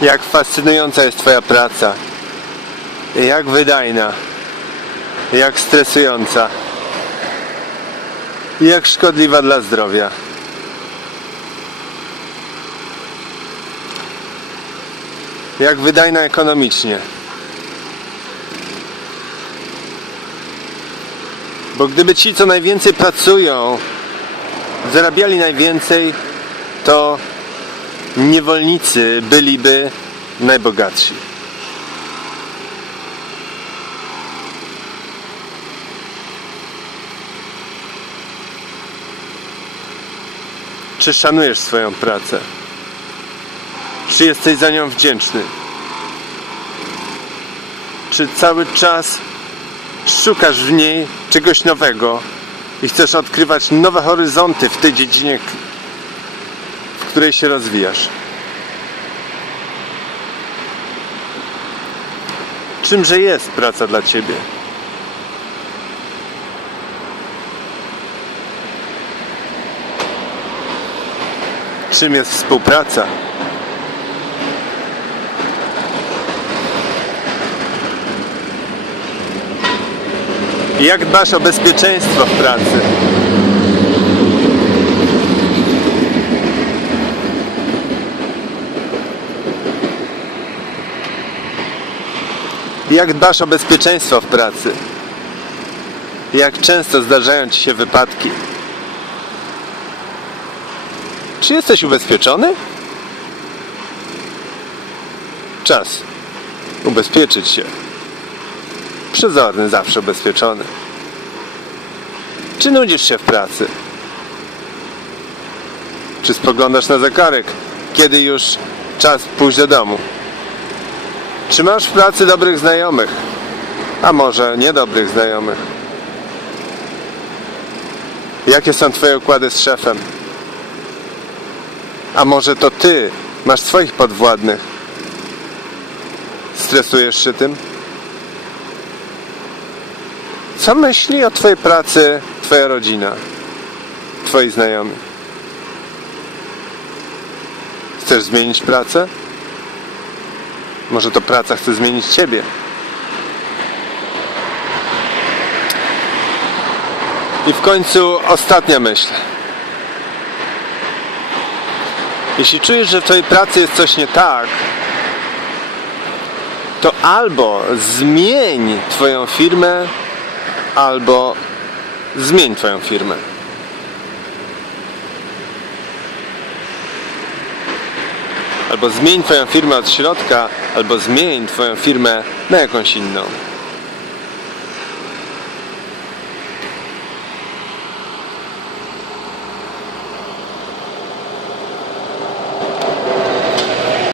Jak fascynująca jest Twoja praca. Jak wydajna. Jak stresująca. Jak szkodliwa dla zdrowia. Jak wydajna ekonomicznie. Bo gdyby ci, co najwięcej pracują, zarabiali najwięcej, to niewolnicy byliby najbogatsi. Czy szanujesz swoją pracę? Czy jesteś za nią wdzięczny? Czy cały czas szukasz w niej czegoś nowego i chcesz odkrywać nowe horyzonty w tej dziedzinie, w której się rozwijasz? Czymże jest praca dla ciebie? Czym jest współpraca? Jak dbasz o bezpieczeństwo w pracy? Jak dbasz o bezpieczeństwo w pracy? Jak często zdarzają ci się wypadki? Czy jesteś ubezpieczony? Czas ubezpieczyć się. Przezorny, zawsze ubezpieczony. Czy nudzisz się w pracy? Czy spoglądasz na zegarek, kiedy już czas pójść do domu? Czy masz w pracy dobrych znajomych? A może niedobrych znajomych? Jakie są Twoje układy z szefem? A może to Ty masz swoich podwładnych? Stresujesz się tym? Co myśli o Twojej pracy Twoja rodzina? Twoi znajomi? Chcesz zmienić pracę? Może to praca chce zmienić Ciebie? I w końcu ostatnia myśl. Jeśli czujesz, że w Twojej pracy jest coś nie tak, to albo zmień Twoją firmę, albo zmień Twoją firmę. Albo zmień Twoją firmę od środka, albo zmień Twoją firmę na jakąś inną.